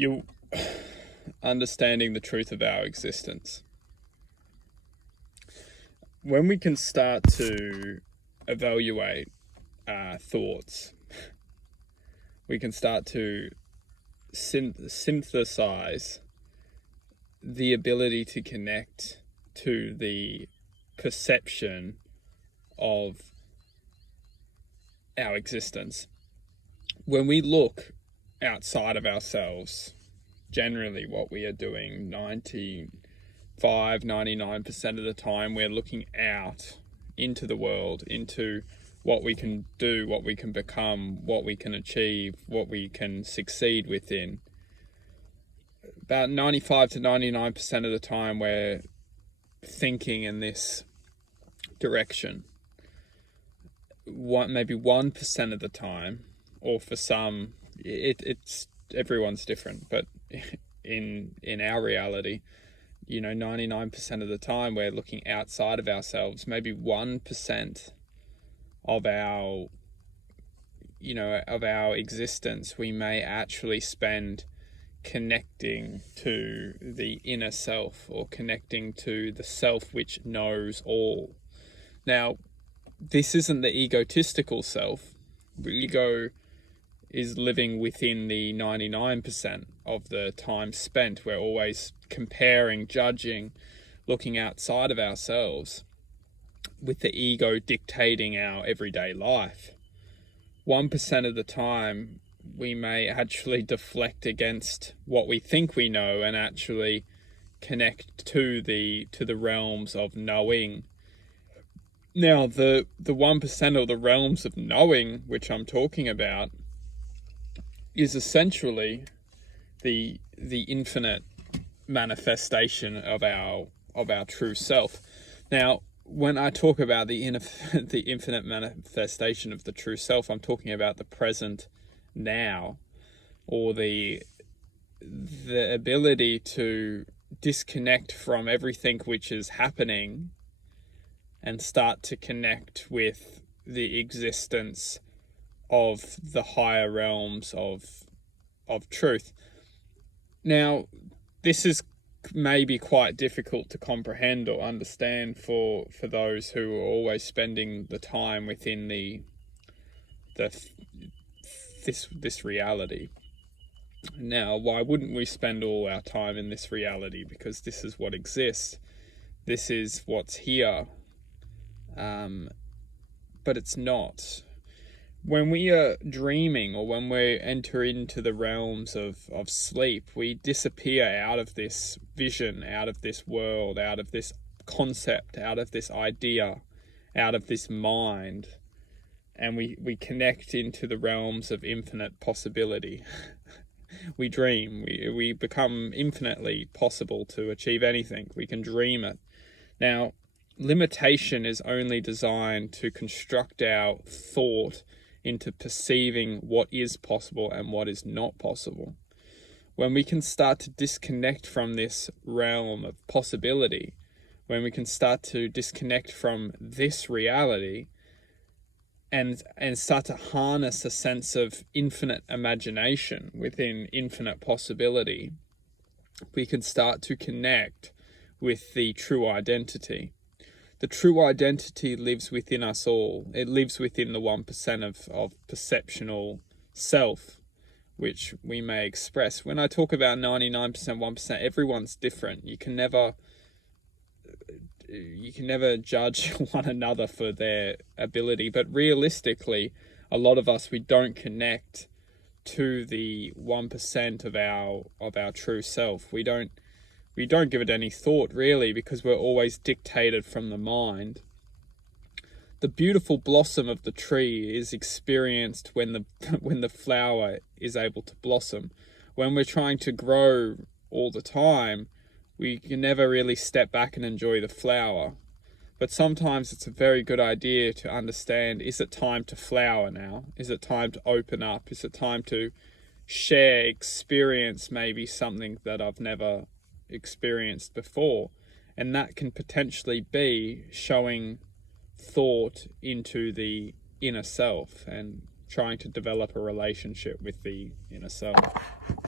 You understanding the truth of our existence. When we can start to evaluate thoughts, we can start to synthesize the ability to connect to the perception of our existence. When we look outside of ourselves, generally what we are doing 99% of the time, we're looking out into the world, into what we can do, what we can become, what we can achieve, what we can succeed within. About 95 to 99% of the time, we're thinking in this direction. Maybe 1% of the time, or for some, it's everyone's different, but in our reality, 99% of the time we're looking outside of ourselves. Maybe 1% of our existence we may actually spend connecting to the inner self, or connecting to the self which knows all. Now, this isn't the egotistical self. The ego is living within the 99% of the time spent. We're always comparing, judging, looking outside of ourselves, with the ego dictating our everyday life. 1% of the time, we may actually deflect against what we think we know and actually connect to the realms of knowing. Now, the 1% or the realms of knowing which I'm talking about is essentially the infinite manifestation of our true self. Now, when I talk about the infinite manifestation of the true self, I'm talking about the present now, or the ability to disconnect from everything which is happening and start to connect with the existence of the higher realms of truth. Now, this is maybe quite difficult to comprehend or understand for those who are always spending the time within this reality. Now, why wouldn't we spend all our time in this reality? Because this is what exists. This is what's here. But it's not. When we are dreaming, or when we enter into the realms of sleep, we disappear out of this vision, out of this world, out of this concept, out of this idea, out of this mind, and we connect into the realms of infinite possibility. We dream, we become infinitely possible to achieve anything. We can dream it. Now, limitation is only designed to construct our thought into perceiving what is possible and what is not possible. When we can start to disconnect from this realm of possibility, when we can start to disconnect from this reality and start to harness a sense of infinite imagination within infinite possibility, we can start to connect with the true identity. The true identity lives within us all. It lives within the 1% of perceptional self, which we may express. When I talk about 99%, 1%, everyone's different. You can never judge one another for their ability. But realistically, a lot of us, we don't connect to the 1% of our true self. We don't give it any thought, really, because we're always dictated from the mind. The beautiful blossom of the tree is experienced when the flower is able to blossom. When we're trying to grow all the time, we can never really step back and enjoy the flower. But sometimes it's a very good idea to understand, is it time to flower now? Is it time to open up? Is it time to share, experience maybe something that I've never experienced before? And that can potentially be showing thought into the inner self and trying to develop a relationship with the inner self.